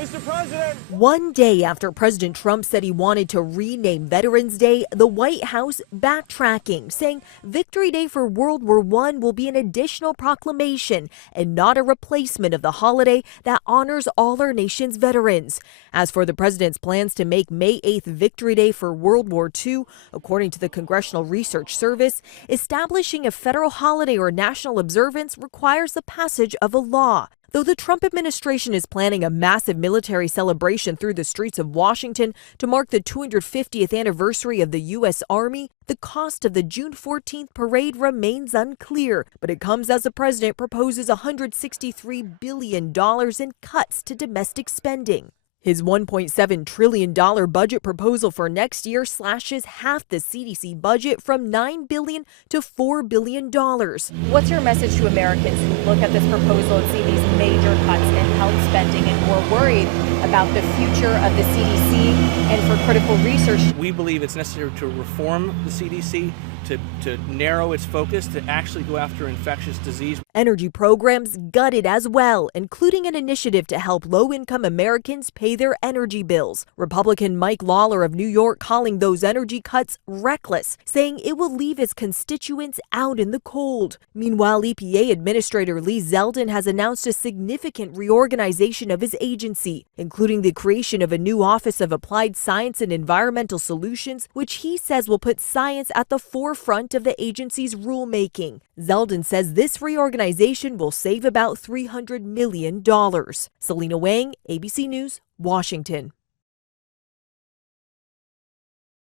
Mr. President. One day after President Trump said he wanted to rename Veterans Day, the White House backtracking, saying Victory Day for World War I will be an additional proclamation and not a replacement of the holiday that honors all our nation's veterans. As for the president's plans to make May 8th Victory Day for World War II, according to the Congressional Research Service, establishing a federal holiday or national observance requires the passage of a law. Though the Trump administration is planning a massive military celebration through the streets of Washington to mark the 250th anniversary of the U.S. Army, the cost of the June 14th parade remains unclear, but it comes as the president proposes $163 billion in cuts to domestic spending. His $1.7 trillion budget proposal for next year slashes half the CDC budget from $9 billion to $4 billion. What's your message to Americans who look at this proposal and see these major cuts in health spending and who are worried about the future of the CDC and for critical research? We believe it's necessary to reform the CDC, to narrow its focus, to actually go after infectious disease. Energy programs gutted as well, including an initiative to help low-income Americans pay their energy bills. Republican Mike Lawler of New York calling those energy cuts reckless, saying it will leave his constituents out in the cold. Meanwhile, EPA Administrator Lee Zeldin has announced a significant reorganization of his agency, including the creation of a new Office of Applied Science and Environmental Solutions, which he says will put science at the forefront of the agency's rulemaking. Zeldin says this reorganization will save about $300 million. Selena Wang, ABC News, Washington.